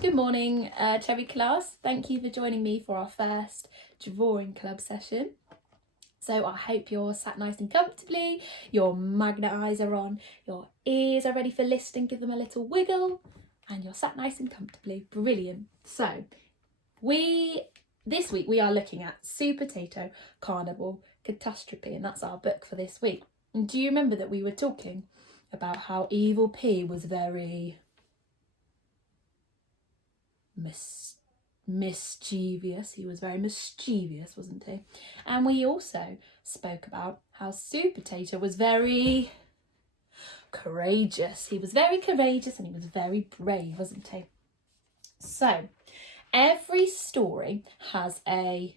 Good morning, Cherry class. Thank you for joining me for our first drawing club session. So I hope you're sat nice and comfortably, your magnet eyes are on, your ears are ready for listening, give them a little wiggle, and you're sat nice and comfortably. Brilliant. So this week we are looking at Super Potato Carnival Catastrophe, and that's our book for this week. And do you remember that we were talking about how Evil P was very mischievous? He was very mischievous, wasn't he? And we also spoke about how Super Potato was very courageous. He was very courageous and he was very brave, wasn't he? So every story has a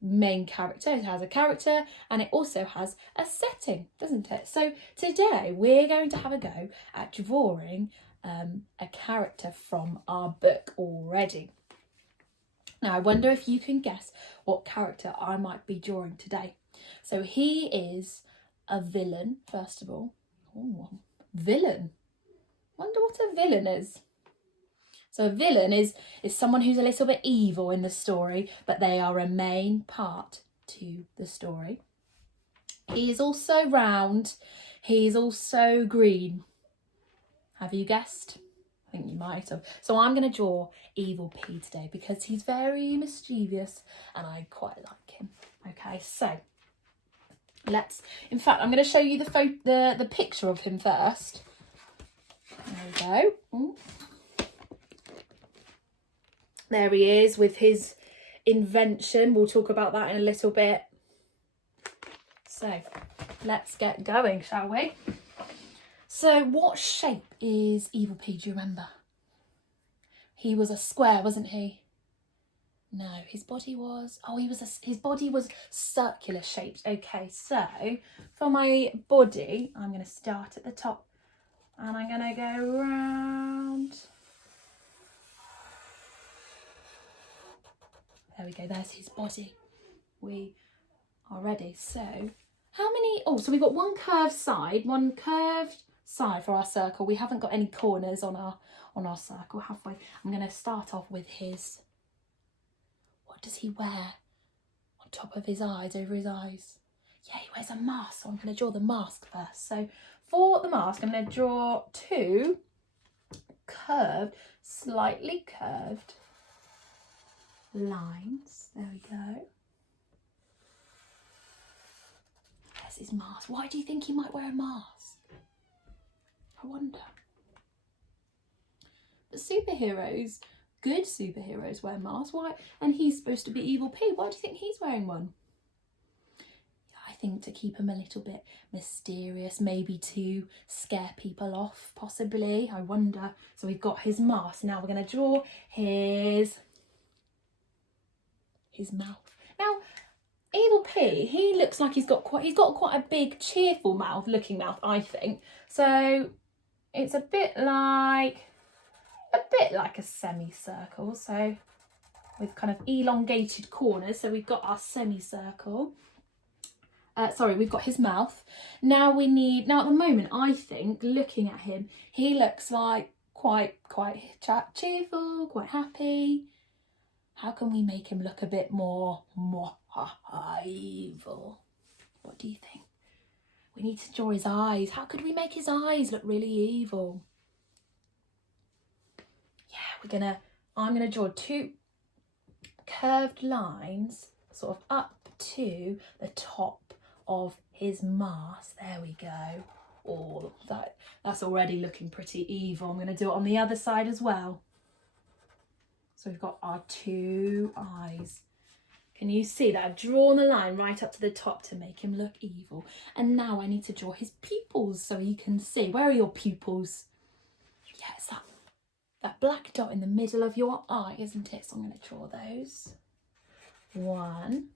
main character. It has a character and it also has a setting, doesn't it? So today we're going to have a go at drawing a character from our book already. Now I wonder if you can guess what character I might be drawing today. So he is a villain, first of all. Oh, villain. Wonder what a villain is. So a villain is someone who's a little bit evil in the story, but they are a main part to the story. He is also round. He's also green. Have you guessed? I think you might have. So I'm going to draw Evil P today because he's very mischievous and I quite like him. Okay, so in fact, I'm going to show you the picture of him first. There we go. Ooh. There he is with his invention. We'll talk about that in a little bit. So let's get going, shall we? So what shape is Evil P, do you remember? He was a square, wasn't he? No, his body was, his body was circular shaped. Okay, so for my body, I'm going to start at the top and I'm going to go round. There we go, there's his body. We are ready. So how many, so we've got one curved side for our circle. We haven't got any corners on our circle, have we? I'm going to start off with what does he wear on top of his eyes, over his eyes? Yeah, he wears a mask, so I'm going to draw the mask first. So for the mask, I'm going to draw two slightly curved lines. There we go. There's his mask. Why do you think he might wear a mask? I wonder. But good superheroes wear masks. Why? And he's supposed to be Evil P. Why do you think he's wearing one? I think to keep him a little bit mysterious, maybe to scare people off, possibly. I wonder. So we've got his mask. Now we're going to draw his mouth. Now, Evil P, he looks like he's got quite a big, cheerful looking mouth, I think. So it's a bit like a semicircle, so with kind of elongated corners. So we've got our semicircle. We've got his mouth. Now at the moment, I think, looking at him, he looks like quite cheerful, quite happy. How can we make him look a bit more evil? What do you think? We need to draw his eyes. How could we make his eyes look really evil? Yeah, I'm gonna draw two curved lines sort of up to the top of his mask. There we go. Oh, that's already looking pretty evil. I'm going to do it on the other side as well. So we've got our two eyes. Can you see that I've drawn the line right up to the top to make him look evil? And now I need to draw his pupils so you can see. Where are your pupils? Yeah, it's that black dot in the middle of your eye, isn't it? So I'm going to draw those. 1,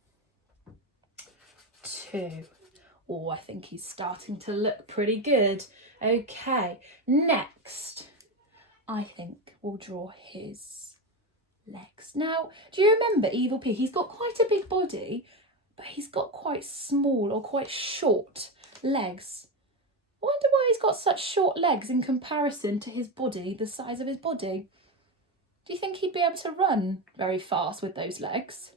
2. Oh, I think he's starting to look pretty good. Okay, next, I think we'll draw his legs. Now, do you remember Evil P? He's got quite a big body, but he's got quite small or quite short legs. I wonder why he's got such short legs in comparison to his body, the size of his body. Do you think he'd be able to run very fast with those legs?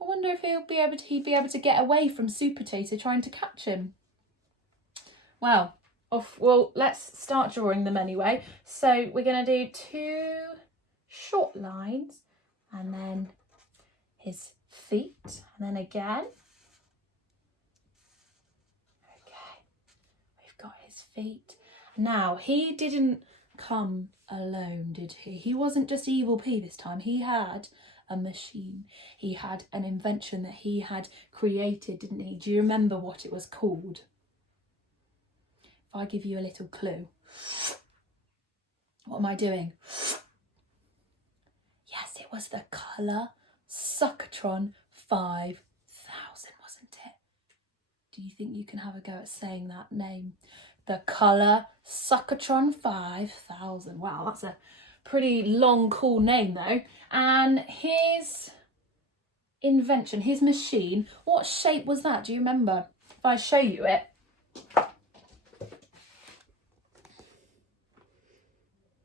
I wonder if he'd be able to get away from Super Tater trying to catch him. Well, let's start drawing them anyway. So we're going to do 2 short lines and then his feet, and then again. Okay, we've got his feet. Now, he didn't come alone, did he? He wasn't just Evil P this time. He had a machine. He had an invention that he had created, didn't he? Do you remember what it was called? If I give you a little clue. What am I doing? Yes, it was the Colour Suckatron 5000, wasn't it? Do you think you can have a go at saying that name? The Colour Suckatron 5000. Wow, that's a pretty long, cool name though. And his invention, his machine, what shape was that? Do you remember? If I show you it.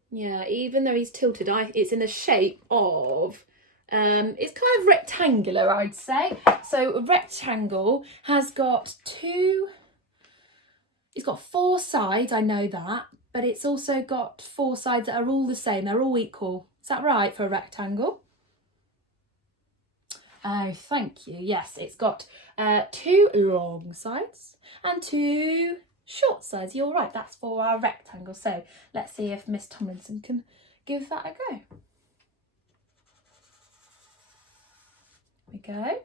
Yeah, even though he's tilted, it's in the shape of, it's kind of rectangular, I'd say. So a rectangle has got it's got 4 sides, I know that, but it's also got 4 sides that are all the same, they're all equal. Is that right for a rectangle? Oh, thank you. Yes, it's got 2 long sides and 2 short sides. You're right, that's for our rectangle. So let's see if Miss Tomlinson can give that a go. There we go.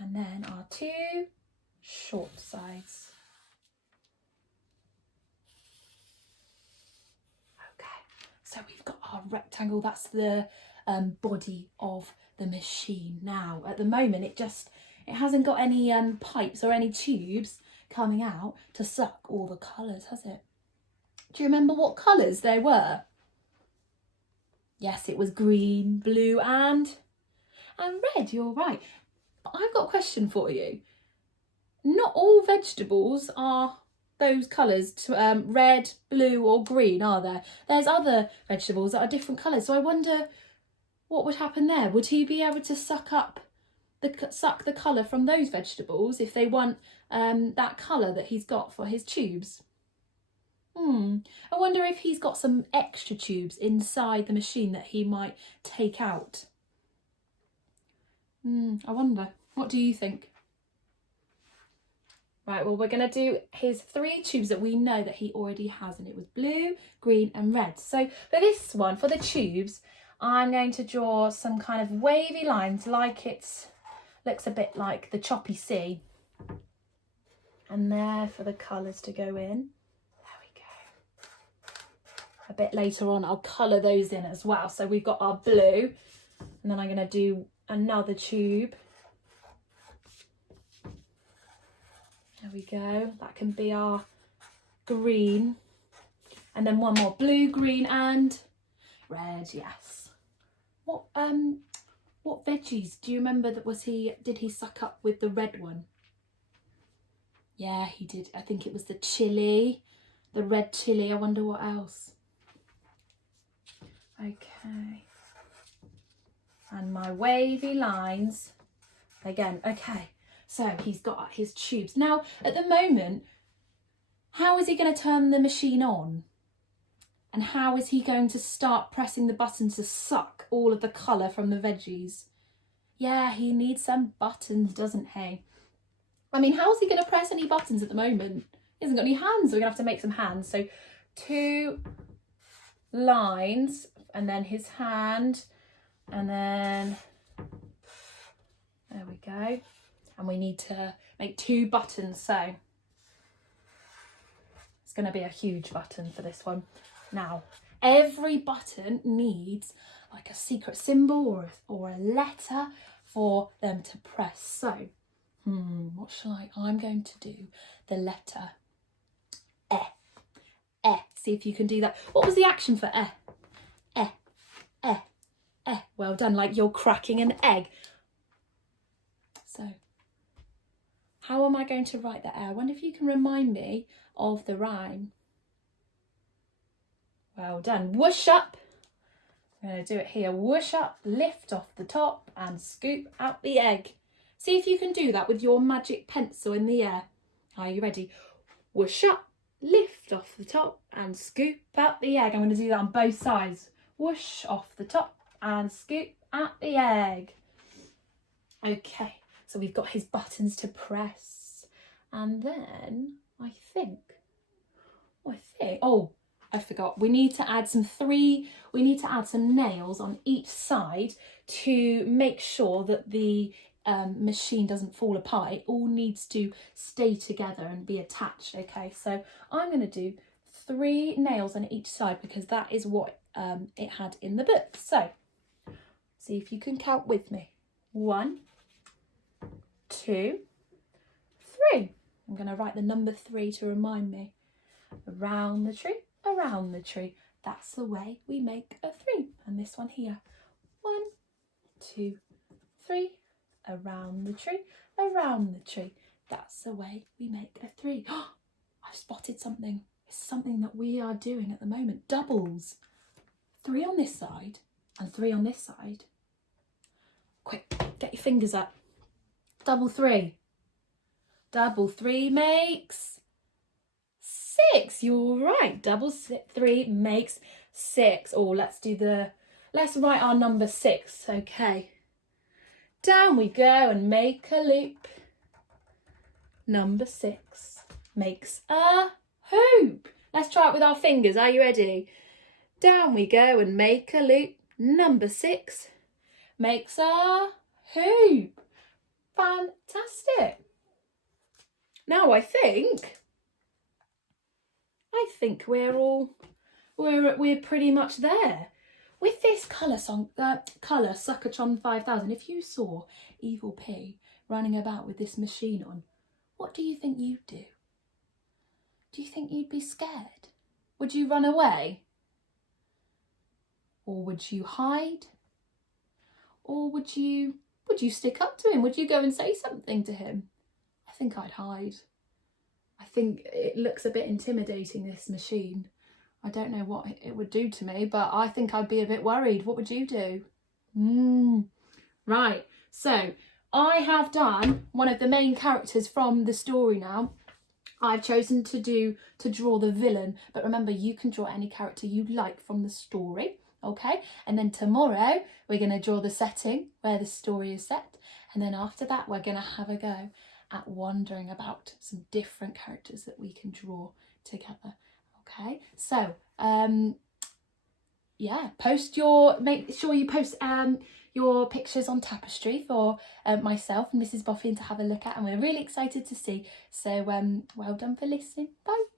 And then our 2 short sides. Okay, so we've got our rectangle. That's the body of the machine. Now, at the moment, it hasn't got any pipes or any tubes coming out to suck all the colours, has it? Do you remember what colours they were? Yes, it was green, blue and red, you're right. But I've got a question for you. Not all vegetables are those colours, red, blue or green, are there? There's other vegetables that are different colours, so I wonder what would happen there. Would he be able to suck the colour from those vegetables if they want that colour that he's got for his tubes? I wonder if he's got some extra tubes inside the machine that he might take out. I wonder. What do you think? Right, well, we're going to do his 3 tubes that we know that he already has, and it was blue, green and red. So for this one, for the tubes, I'm going to draw some kind of wavy lines like looks a bit like the choppy sea. And there for the colours to go in. There we go. A bit later on, I'll colour those in as well. So we've got our blue, and then I'm going to do another tube. There we go. That can be our green. And then one more blue, green and red, yes. What veggies do you remember did he suck up with the red one? Yeah, he did. I think it was the chilli, the red chilli. I wonder what else. Okay. And my wavy lines again. Okay. So he's got his tubes. Now, at the moment, how is he going to turn the machine on? And how is he going to start pressing the buttons to suck all of the colour from the veggies? Yeah, he needs some buttons, doesn't he? I mean, how is he going to press any buttons at the moment? He hasn't got any hands, so we're going to have to make some hands. So 2 lines, and then his hand, and then there we go. And we need to make 2 buttons, so it's going to be a huge button for this one. Now, every button needs like a secret symbol or a letter for them to press. So, what shall I'm going to do the letter E. E. See if you can do that. What was the action for E? E. E. E. Well done, like you're cracking an egg. So, how am I going to write that E? I wonder if you can remind me of the rhyme. Well done. Whoosh up. I'm going to do it here. Whoosh up, lift off the top and scoop out the egg. See if you can do that with your magic pencil in the air. Are you ready? Whoosh up, lift off the top and scoop out the egg. I'm going to do that on both sides. Whoosh off the top and scoop out the egg. Okay, so we've got his buttons to press. And then I think, oh, I forgot. We need to add some nails on each side to make sure that the machine doesn't fall apart. It all needs to stay together and be attached. Okay, so I'm going to do 3 nails on each side because that is what it had in the book. So see if you can count with me. 1, 2, 3. I'm going to write the number 3 to remind me. Around the tree, around the tree. That's the way we make a 3. And this one here. 1, 2, 3. Around the tree, around the tree. That's the way we make a 3. I've spotted something. It's something that we are doing at the moment. Doubles. 3 on this side and 3 on this side. Quick, get your fingers up. Double 3. Double 3 makes 6. You're right. Double 3 makes 6. Oh, let's write our number 6. Okay. Down we go and make a loop. Number 6 makes a hoop. Let's try it with our fingers. Are you ready? Down we go and make a loop. Number 6 makes a hoop. Fantastic. Now I think we're pretty much there. With this colour Suckatron 5000, if you saw Evil P running about with this machine on, what do you think you'd do? Do you think you'd be scared? Would you run away? Or would you hide? Or would you stick up to him? Would you go and say something to him? I think I'd hide. I think it looks a bit intimidating, this machine. I don't know what it would do to me, but I think I'd be a bit worried. What would you do? Right, so I have done one of the main characters from the story now. I've chosen to draw the villain, but remember, you can draw any character you like from the story, okay? And then tomorrow, we're going to draw the setting where the story is set. And then after that, we're going to have a go at wondering about some different characters that we can draw together. Okay, so yeah, make sure you post your pictures on Tapestry for myself and Mrs. Boffin to have a look at, and we're really excited to see. So well done for listening. Bye.